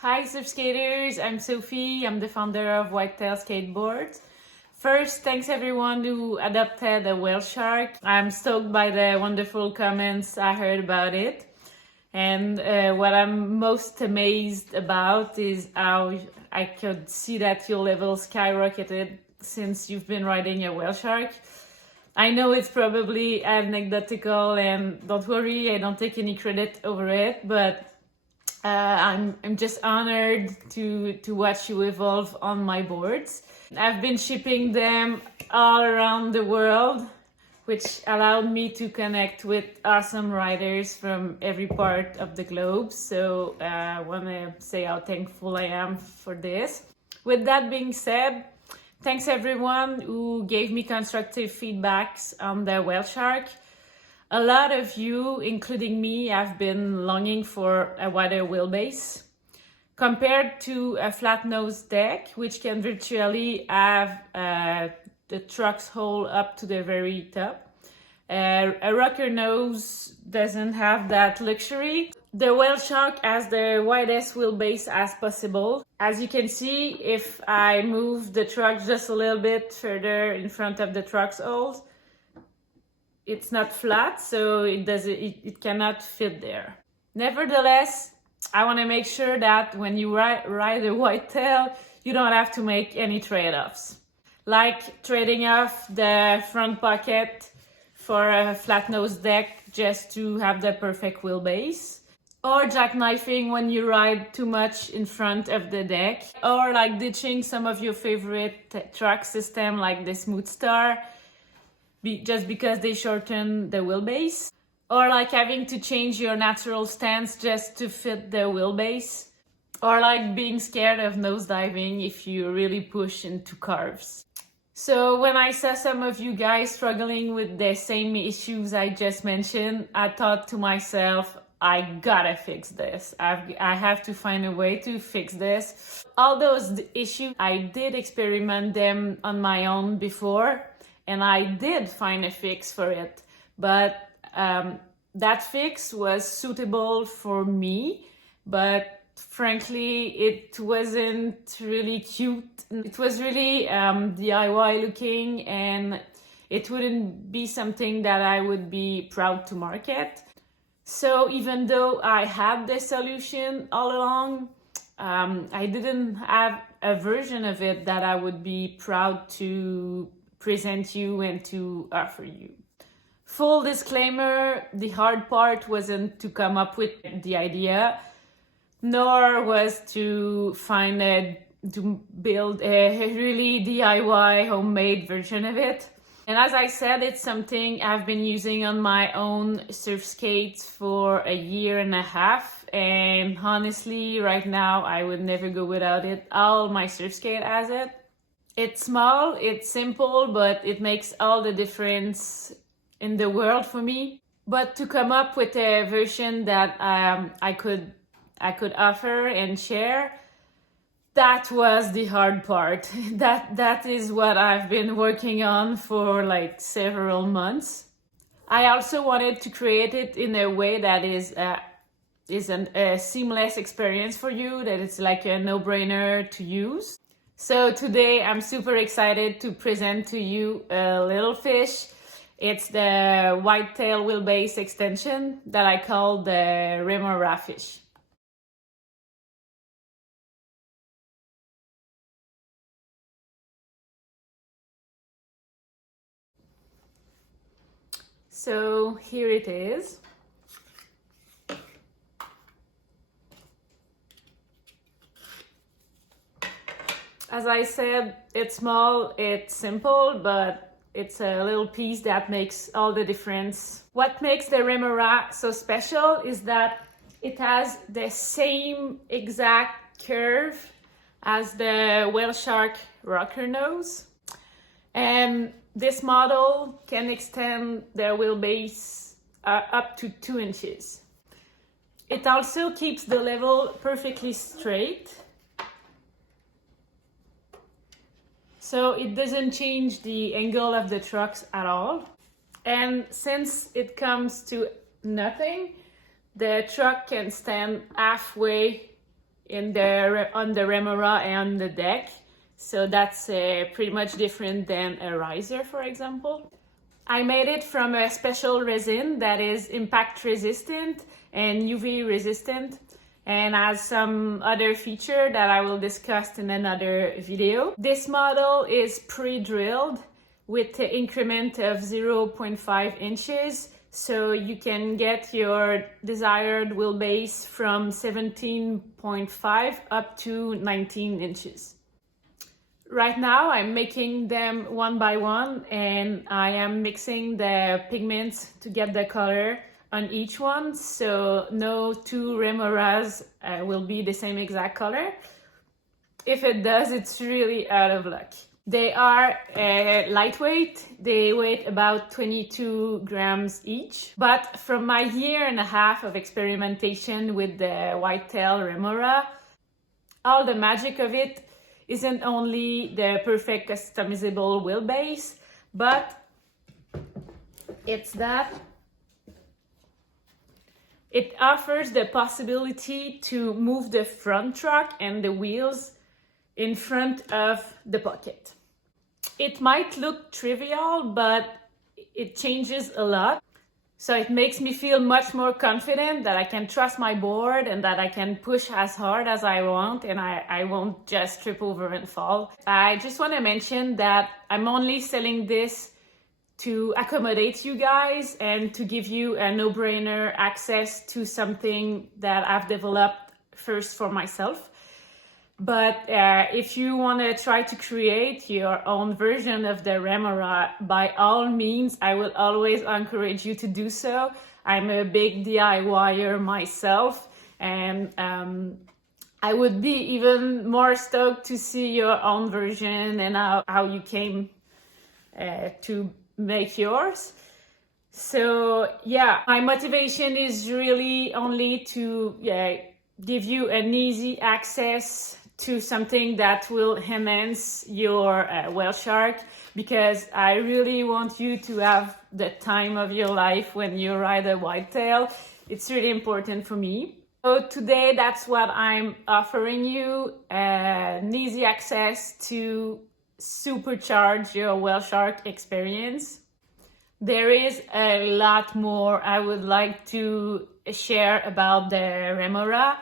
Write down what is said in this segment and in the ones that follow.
Hi Surfskaters, I'm Sophie. I'm the founder of Whitetail Skateboards. First, thanks everyone who adopted a Whaleshark. I'm stoked by the wonderful comments I heard about it. And what I'm most amazed about is how I could see that your level skyrocketed since you've been riding a Whaleshark. I know it's probably anecdotal, and don't worry, I don't take any credit over it, but I'm just honored to watch you evolve on my boards. I've been shipping them all around the world, which allowed me to connect with awesome riders from every part of the globe. So I want to say how thankful I am for this. With that being said, thanks everyone who gave me constructive feedbacks on the Whaleshark. A lot of you, including me, have been longing for a wider wheelbase. Compared to a flat-nose deck, which can virtually have the truck's hole up to the very top, a rocker nose doesn't have that luxury. The Whaleshark has the widest wheelbase as possible. As you can see, if I move the truck just a little bit further in front of the truck's holes, it's not flat, so it cannot fit there. Nevertheless, I want to make sure that when you ride a whitetail, you don't have to make any trade-offs. Like trading off the front pocket for a flat-nosed deck just to have the perfect wheelbase. Or jackknifing when you ride too much in front of the deck. Or like ditching some of your favorite track system like the Smooth Star, just because they shorten the wheelbase, or like having to change your natural stance just to fit the wheelbase, or like being scared of nosediving if you really push into curves. So when I saw some of you guys struggling with the same issues I just mentioned, I thought to myself, I gotta fix this. I have to find a way to fix this. All those issues, I did experiment them on my own before, and I did find a fix for it, but that fix was suitable for me, but frankly, it wasn't really cute. It was really DIY looking, and it wouldn't be something that I would be proud to market. So even though I had the solution all along, I didn't have a version of it that I would be proud to present you and to offer you. Full disclaimer, the hard part wasn't to come up with the idea, nor was to build a really DIY homemade version of it. And as I said, it's something I've been using on my own Surfskate for a year and a half, and honestly, right now I would never go without it. All my Surfskate has it. It's small, it's simple, but it makes all the difference in the world for me. But to come up with a version that I could offer and share, that was the hard part. That is what I've been working on for like several months. I also wanted to create it in a way that is a seamless experience for you, that it's like a no-brainer to use. So today I'm super excited to present to you a little fish. It's the Whitetail Wheelbase extension that I call the Remora fish. So here it is. As I said, it's small, it's simple, but it's a little piece that makes all the difference. What makes the Remora so special is that it has the same exact curve as the Whaleshark rocker nose. And this model can extend the wheelbase up to 2 inches. It also keeps the level perfectly straight, so it doesn't change the angle of the trucks at all. And since it comes to nothing, the truck can stand halfway on the Remora and the deck. So that's pretty much different than a riser, for example. I made it from a special resin that is impact resistant and UV resistant, and has some other feature that I will discuss in another video. This model is pre-drilled with an increment of 0.5 inches, so you can get your desired wheelbase from 17.5 up to 19 inches. Right now I'm making them one by one, and I am mixing the pigments to get the color on each one, so no two Remoras will be the same exact color. If it does, it's really out of luck. They are lightweight. They weigh about 22 grams each. But from my year and a half of experimentation with the Whitetail Remora, all the magic of it isn't only the perfect customizable wheelbase, but it's that it offers the possibility to move the front truck and the wheels in front of the pocket. It might look trivial, but it changes a lot. So it makes me feel much more confident that I can trust my board and that I can push as hard as I want, and I won't just trip over and fall. I just want to mention that I'm only selling this to accommodate you guys and to give you a no-brainer access to something that I've developed first for myself. But if you want to try to create your own version of the Remora, by all means, I will always encourage you to do so. I'm a big DIYer myself, and I would be even more stoked to see your own version and how you came to make yours. So yeah, my motivation is really only to give you an easy access to something that will enhance your Whaleshark, because I really want you to have the time of your life when you ride a whitetail. It's really important for me. So today, that's what I'm offering you, an easy access to supercharge your Whaleshark experience. There is a lot more I would like to share about the Remora,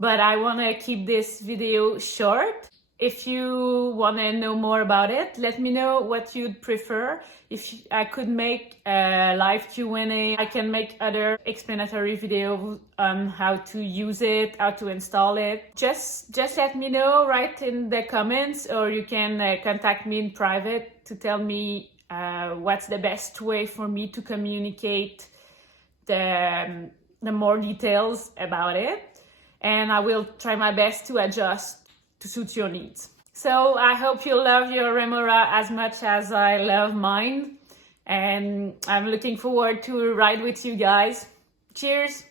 but I want to keep this video short. If you want to know more about it, let me know what you'd prefer. If I could make a live Q&A, I can make other explanatory videos on how to use it, how to install it. Just let me know, write in the comments, or you can contact me in private to tell me what's the best way for me to communicate the more details about it. And I will try my best to adjust to suit your needs. So I hope you love your Remora as much as I love mine. And I'm looking forward to ride with you guys. Cheers!